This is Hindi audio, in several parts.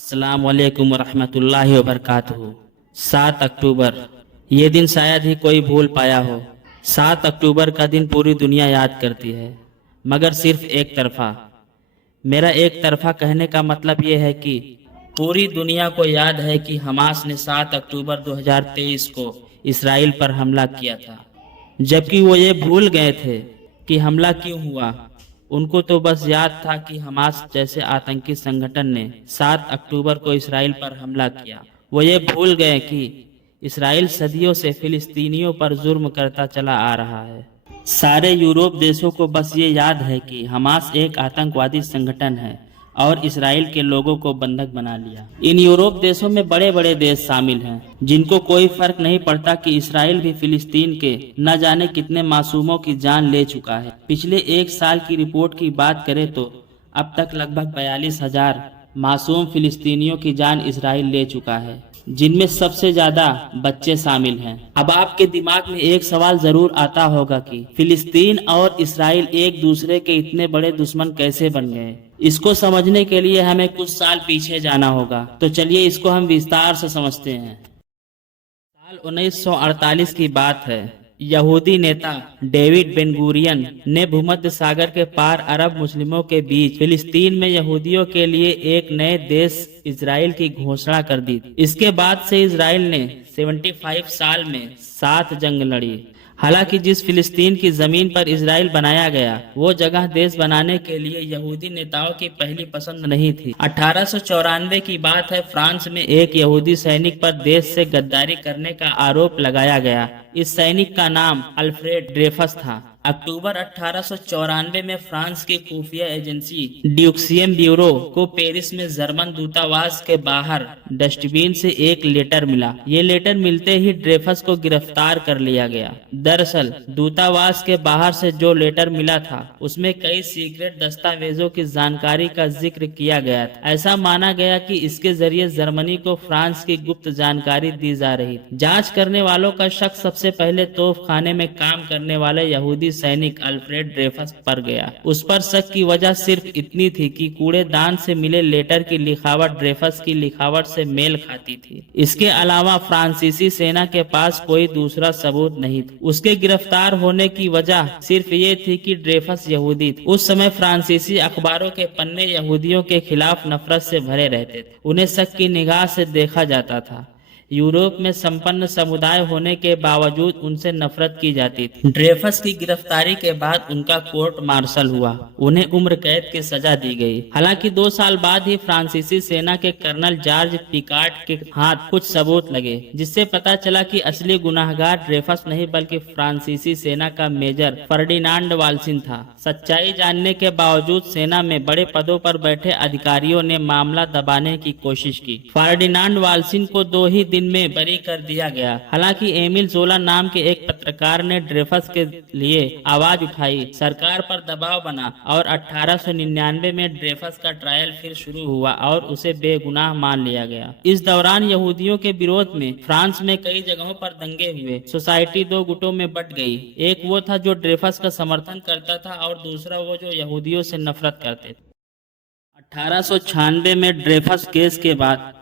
अस्सलाम वालेकुम रहमतुल्लाहि व बरकातुहू। 7 अक्टूबर, ये दिन शायद ही कोई भूल पाया हो। 7 अक्टूबर का दिन पूरी दुनिया याद करती है, मगर सिर्फ एक तरफा। मेरा एक तरफा कहने का मतलब ये है कि पूरी दुनिया को याद है कि हमास ने 7 अक्टूबर 2023 को इसराइल पर हमला किया था, जबकि वो ये भूल गए थे कि हमला क्यों हुआ। उनको तो बस याद था कि हमास जैसे आतंकी संगठन ने 7 अक्टूबर को इसराइल पर हमला किया। वो ये भूल गए कि इसराइल सदियों से फिलिस्तीनियों पर जुर्म करता चला आ रहा है। सारे यूरोप देशों को बस ये याद है कि हमास एक आतंकवादी संगठन है और इसराइल के लोगों को बंधक बना लिया। इन यूरोप देशों में बड़े बड़े देश शामिल हैं, जिनको कोई फर्क नहीं पड़ता कि इसराइल भी फिलिस्तीन के न जाने कितने मासूमों की जान ले चुका है। पिछले एक साल की रिपोर्ट की बात करें तो अब तक लगभग 42,000 मासूम फिलिस्तीनियों की जान इसराइल ले चुका है, जिनमें सबसे ज्यादा बच्चे शामिल हैं। अब आपके दिमाग में एक सवाल जरूर आता होगा कि फिलिस्तीन और इसराइल एक दूसरे के इतने बड़े दुश्मन कैसे बन गए। इसको समझने के लिए हमें कुछ साल पीछे जाना होगा, तो चलिए इसको हम विस्तार से समझते हैं। साल 1948 की बात है। यहूदी नेता डेविड बेन गुरियन ने भूमध्य सागर के पार अरब मुस्लिमों के बीच फिलिस्तीन में यहूदियों के लिए एक नए देश इजराइल की घोषणा कर दी। इसके बाद से इजराइल ने 75 साल में 7 जंग लड़ी। हालांकि जिस फिलिस्तीन की जमीन पर इजराइल बनाया गया, वो जगह देश बनाने के लिए यहूदी नेताओं की पहली पसंद नहीं थी। 1894 की बात है। फ्रांस में एक यहूदी सैनिक पर देश से गद्दारी करने का आरोप लगाया गया। इस सैनिक का नाम अल्फ्रेड ड्रेफस था। अक्टूबर 1894 में फ्रांस की खुफिया एजेंसी ड्यूक्सियम ब्यूरो को पेरिस में जर्मन दूतावास के बाहर डस्टबिन से एक लेटर मिला। ये लेटर मिलते ही ड्रेफस को गिरफ्तार कर लिया गया। दरअसल दूतावास के बाहर से जो लेटर मिला था, उसमें कई सीक्रेट दस्तावेजों की जानकारी का जिक्र किया गया था। ऐसा माना गया कि इसके जरिए जर्मनी को फ्रांस की गुप्त जानकारी दी जा रही थी। जांच करने वालों का शक सबसे पहले तोप खाने में काम करने वाले यहूदी सैनिक अल्फ्रेड ड्रेफस पर गया। उस पर शक की वजह सिर्फ इतनी थी कि कूड़ेदान से मिले लेटर की लिखावट ड्रेफस की लिखावट से मेल खाती थी। इसके अलावा फ्रांसीसी सेना के पास कोई दूसरा सबूत नहीं था। उसके गिरफ्तार होने की वजह सिर्फ ये थी कि ड्रेफस यहूदी थे। उस समय फ्रांसीसी अखबारों के पन्ने यहूदियों के खिलाफ नफरत से भरे रहते थे। उन्हें शक की निगाह से देखा जाता था। यूरोप में संपन्न समुदाय होने के बावजूद उनसे नफरत की जाती थी। ड्रेफस की गिरफ्तारी के बाद उनका कोर्ट मार्शल हुआ। उन्हें उम्र कैद की सजा दी गई। हालांकि 2 साल बाद ही फ्रांसीसी सेना के कर्नल जॉर्ज पिकार्ड के हाथ कुछ सबूत लगे, जिससे पता चला कि असली गुनाहगार ड्रेफस नहीं बल्कि फ्रांसीसी सेना का मेजर फर्डिनांड वाल्सिन था। सच्चाई जानने के बावजूद सेना में बड़े पदों पर बैठे अधिकारियों ने मामला दबाने की कोशिश की। फर्डिनांड वाल्सिन को 2 ही दिन में बरी कर दिया गया। हालांकि एमिल जोला नाम के एक पत्रकार ने ड्रेफस के लिए आवाज उठाई। सरकार पर दबाव बना और 1899 में ड्रेफस का ट्रायल फिर शुरू हुआ और उसे बेगुनाह मान लिया गया। इस दौरान यहूदियों के विरोध में फ्रांस में कई जगहों पर दंगे हुए। सोसाइटी 2 गुटों में बट गई। एक वो था जो ड्रेफस का समर्थन करता था और दूसरा वो जो यहूदियों से नफरत करते थे। 1896 में ड्रेफस केस के बाद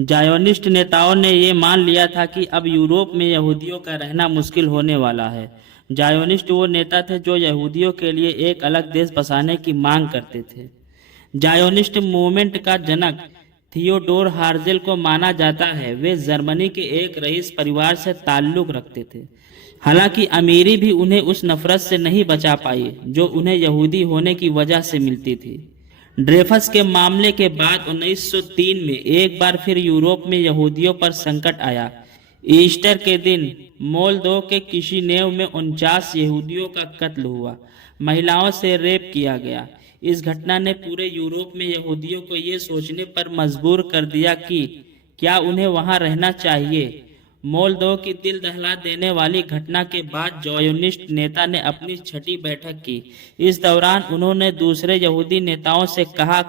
जायोनिस्ट नेताओं ने ये मान लिया था कि अब यूरोप में यहूदियों का रहना मुश्किल होने वाला है। जायोनिस्ट वो नेता थे जो यहूदियों के लिए एक अलग देश बसाने की मांग करते थे। जायोनिस्ट मूवमेंट का जनक थियोडोर हार्जेल को माना जाता है। वे जर्मनी के एक रईस परिवार से ताल्लुक रखते थे। हालांकि अमीरी भी उन्हें उस नफरत से नहीं बचा पाई जो उन्हें यहूदी होने की वजह से मिलती थी। ड्रेफस के मामले के बाद 1903 में एक बार फिर यूरोप में यहूदियों पर संकट आया। ईस्टर के दिन मोल्दो के किशिनेव में 49 यहूदियों का कत्ल हुआ। महिलाओं से रेप किया गया। इस घटना ने पूरे यूरोप में यहूदियों को ये सोचने पर मजबूर कर दिया कि क्या उन्हें वहां रहना चाहिए। मोल्दो की दिल दहला देने वाली घटना के बाद जायोनिस्ट नेता ने अपनी छठी बैठक की। इस दौरान उन्होंने दूसरे यहूदी नेताओं से कहा,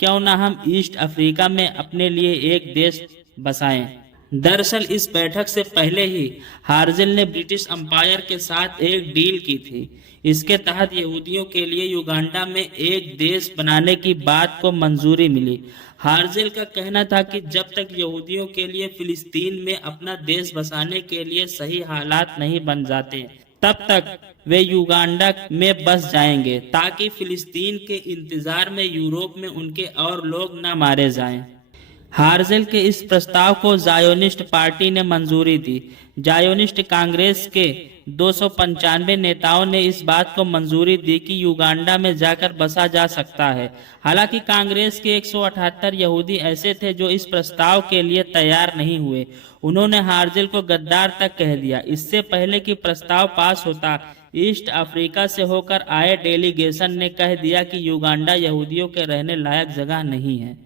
क्यों ना हम ईस्ट अफ्रीका में अपने लिए एक देश बसाएं। दरअसल इस बैठक से पहले ही हार्जिल ने ब्रिटिश अंपायर के साथ एक डील की थी। इसके तहत यहूदियों के लिए युगांडा में एक देश बनाने की बात को मंजूरी मिली। हार्जिल का कहना था कि जब तक यहूदियों के लिए फिलिस्तीन में अपना देश बसाने के लिए सही हालात नहीं बन जाते, तब तक वे युगांडा में बस जाएंगे, ताकि फिलिस्तीन के इंतजार में यूरोप में उनके और लोग न मारे जाएं। हार्जिल के इस प्रस्ताव को जायोनिस्ट पार्टी ने मंजूरी दी। जायोनिस्ट कांग्रेस के 295 नेताओं ने इस बात को मंजूरी दी कि युगांडा में जाकर बसा जा सकता है। हालांकि कांग्रेस के 178 यहूदी ऐसे थे जो इस प्रस्ताव के लिए तैयार नहीं हुए। उन्होंने हार्जिल को गद्दार तक कह दिया। इससे पहले कि प्रस्ताव पास होता, ईस्ट अफ्रीका से होकर आए डेलीगेशन ने कह दिया कि युगांडा यहूदियों के रहने लायक जगह नहीं है।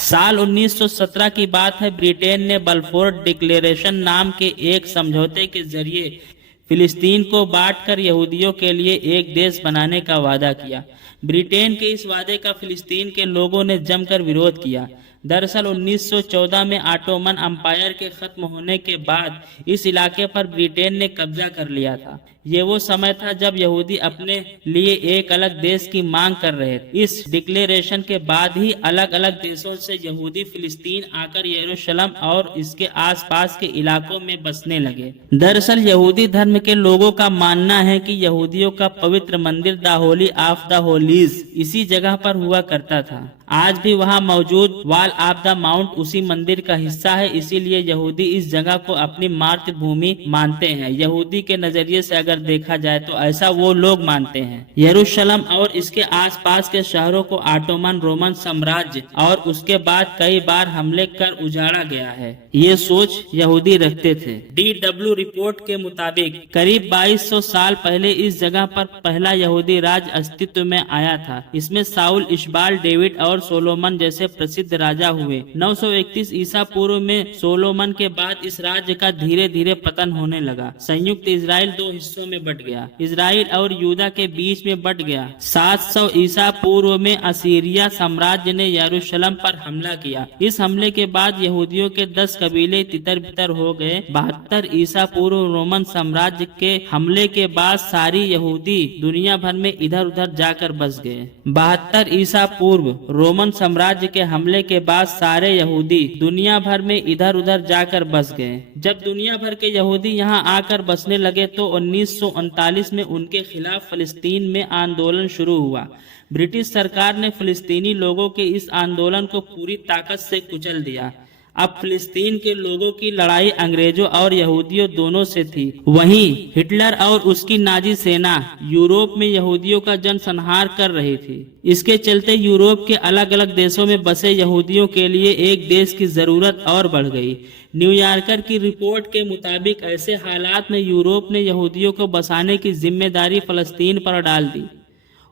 साल 1917 की बात है। ब्रिटेन ने बल्फोर डिक्लेरेशन नाम के एक समझौते के जरिए फिलिस्तीन को बांटकर यहूदियों के लिए एक देश बनाने का वादा किया। ब्रिटेन के इस वादे का फिलिस्तीन के लोगों ने जमकर विरोध किया। दरअसल 1914 में ऑटोमन अंपायर के खत्म होने के बाद इस इलाके पर ब्रिटेन ने कब्जा कर लिया था। ये वो समय था जब यहूदी अपने लिए एक अलग देश की मांग कर रहे थे। इस डिक्लेरेशन के बाद ही अलग अलग देशों से यहूदी फिलिस्तीन आकर यरूशलेम और इसके आसपास के इलाकों में बसने लगे। दरअसल यहूदी धर्म के लोगों का मानना है कि यहूदियों का पवित्र मंदिर the Holi of the Holis इसी जगह पर हुआ करता था। आज भी वहां मौजूद वॉल ऑफ द माउंट उसी मंदिर का हिस्सा है। इसीलिए यहूदी इस जगह को अपनी मातृभूमि मानते हैं। यहूदी के नजरिए से अगर देखा जाए तो ऐसा वो लोग मानते हैं। यरूशलेम और इसके आसपास के शहरों को ऑटोमन रोमन साम्राज्य और उसके बाद कई बार हमले कर उजाड़ा गया है, ये सोच यहूदी रखते थे। DW रिपोर्ट के मुताबिक करीब 2200 साल पहले इस जगह पर पहला यहूदी राज्य अस्तित्व में आया था। इसमें साउल, इशबाल, डेविड और सोलोमन जैसे प्रसिद्ध राजा हुए। 931 ईसा पूर्व में सोलोमन के बाद इस राज्य का धीरे धीरे पतन होने लगा। संयुक्त इजराइल दो हिस्सों में बट गया। इजराइल और यूदा के बीच में बट गया। 700 ईसा पूर्व में असीरिया साम्राज्य ने यरूशलेम पर हमला किया। इस हमले के बाद यहूदियों के 10 कबीले तितर बितर हो गए। 72 ईसा पूर्व रोमन साम्राज्य के हमले के बाद सारी यहूदी दुनिया भर में इधर उधर जाकर बस गए। 72 ईसा पूर्व रोमन साम्राज्य के हमले के बाद सारे यहूदी दुनिया भर में इधर उधर जाकर बस गए। जब दुनिया भर के यहूदी यहाँ आकर बसने लगे तो 1939 में उनके खिलाफ फिलिस्तीन में आंदोलन शुरू हुआ। ब्रिटिश सरकार ने फिलिस्तीनी लोगों के इस आंदोलन को पूरी ताकत से कुचल दिया। अब फिलिस्तीन के लोगों की लड़ाई अंग्रेजों और यहूदियों दोनों से थी। वहीं हिटलर और उसकी नाजी सेना यूरोप में यहूदियों का जनसंहार कर रही थी। इसके चलते यूरोप के अलग अलग देशों में बसे यहूदियों के लिए एक देश की जरूरत और बढ़ गई। न्यूयॉर्कर की रिपोर्ट के मुताबिक ऐसे हालात में यूरोप ने यहूदियों को बसाने की जिम्मेदारी फलस्तीन पर डाल दी।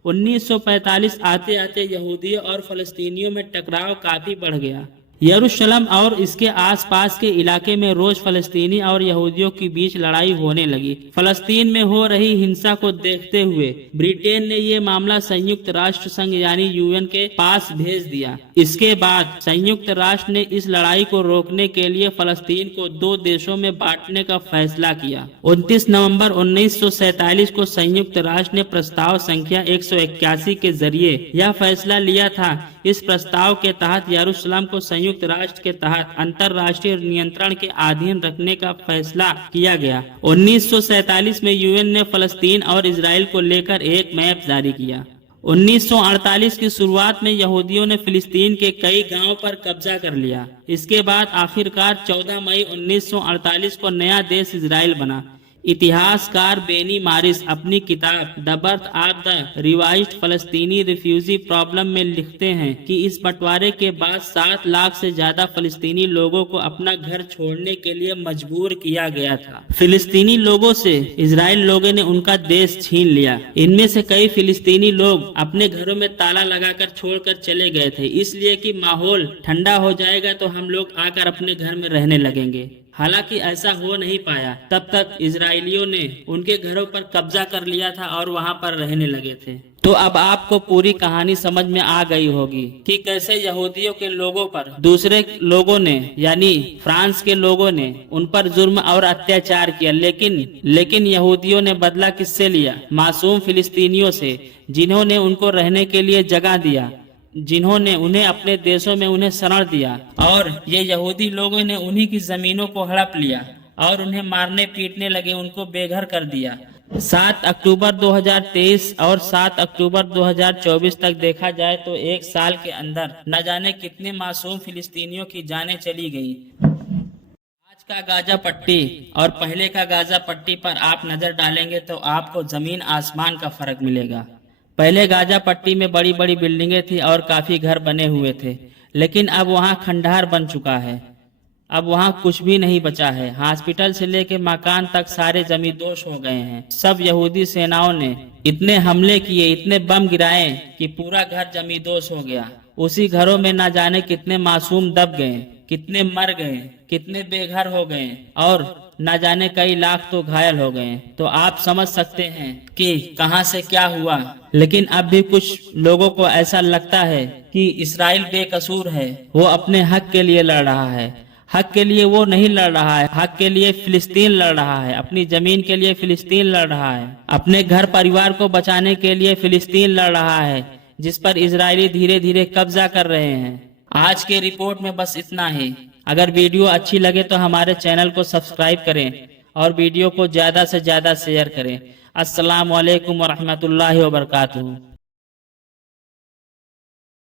1945 आते आते यहूदियों और फलस्तीनियों में टकराव काफी बढ़ गया। यरूशलेम और इसके आसपास के इलाके में रोज फलस्तीनी और यहूदियों के बीच लड़ाई होने लगी। फलस्तीन में हो रही हिंसा को देखते हुए ब्रिटेन ने ये मामला संयुक्त राष्ट्र संघ यानी यूएन के पास भेज दिया। इसके बाद संयुक्त राष्ट्र ने इस लड़ाई को रोकने के लिए फलस्तीन को 2 देशों में बांटने का फैसला किया। 29 नवंबर 1947 को संयुक्त राष्ट्र ने प्रस्ताव संख्या 181 के जरिए यह फैसला लिया था। इस प्रस्ताव के तहत यरूशलेम को संयुक्त राष्ट्र के तहत अंतर्राष्ट्रीय नियंत्रण के अधीन रखने का फैसला किया गया। 1947 में यूएन ने फलस्तीन और इजराइल को लेकर एक मैप जारी किया। 1948 की शुरुआत में यहूदियों ने फिलिस्तीन के कई गांवों पर कब्जा कर लिया। इसके बाद आखिरकार 14 मई 1948 को नया देश इजराइल बना। इतिहासकार बेनी मारिस अपनी किताब the birth of the revised फलस्तीनी रिफ्यूजी प्रॉब्लम में लिखते हैं कि इस बंटवारे के बाद 7 लाख से ज्यादा फलस्तीनी लोगों को अपना घर छोड़ने के लिए मजबूर किया गया था। फिलिस्तीनी लोगों से इजराइल लोगों ने उनका देश छीन लिया। इनमें से कई फिलिस्तीनी लोग अपने घरों में ताला लगाकर छोड़कर चले गए थे, इसलिए कि माहौल ठंडा हो जाएगा तो हम लोग आकर अपने घर में रहने लगेंगे। हालांकि ऐसा हो नहीं पाया। तब तक इजरायलियों ने उनके घरों पर कब्जा कर लिया था और वहां पर रहने लगे थे। तो अब आपको पूरी कहानी समझ में आ गई होगी कि कैसे यहूदियों के लोगों पर दूसरे लोगों ने यानी फ्रांस के लोगों ने उन पर जुर्म और अत्याचार किया, लेकिन यहूदियों ने बदला किससे लिया? मासूम फिलिस्तीनियों से, जिन्होंने उनको रहने के लिए जगह दिया, जिन्होंने उन्हें अपने देशों में उन्हें शरण दिया, और ये यहूदी लोगों ने उन्हीं की जमीनों को हड़प लिया और उन्हें मारने पीटने लगे, उनको बेघर कर दिया। 7 अक्टूबर 2023 और 7 अक्टूबर 2024 तक देखा जाए तो एक साल के अंदर न जाने कितने मासूम फिलिस्तीनियों की जानें चली गई। आज का गाजा पट्टी और पहले का गाजा पट्टी पर आप नजर डालेंगे तो आपको जमीन आसमान का फर्क मिलेगा। पहले गाजा पट्टी में बड़ी बड़ी बिल्डिंगें थी और काफी घर बने हुए थे, लेकिन अब वहां खंडहर बन चुका है। अब वहाँ कुछ भी नहीं बचा है। हॉस्पिटल से लेके मकान तक सारे जमींदोज हो गए हैं। सब यहूदी सेनाओं ने इतने हमले किए, इतने बम गिराए कि पूरा घर जमींदोज हो गया। उसी घरों में ना जाने कितने मासूम दब गए, कितने मर गए, कितने बेघर हो गए और ना जाने कई लाख तो घायल हो गए। तो आप समझ सकते हैं कि कहां से क्या हुआ। लेकिन अब भी कुछ लोगों को ऐसा लगता है कि इस्राइल बेकसूर है, वो अपने हक के लिए लड़ रहा है। हक के लिए वो नहीं लड़ रहा है, हक के लिए फिलिस्तीन लड़ रहा है, अपनी जमीन के लिए फिलिस्तीन लड़ रहा है, अपने घर परिवार को बचाने के लिए फिलिस्तीन लड़ रहा है, जिस पर इजरायली धीरे धीरे कब्जा कर रहे हैं। आज के रिपोर्ट में बस इतना ही। अगर वीडियो अच्छी लगे तो हमारे चैनल को सब्सक्राइब करें और वीडियो को ज्यादा से ज्यादा शेयर करें। अस्सलाम वालेकुम वरहमतुल्लाहि वबरकातुहू।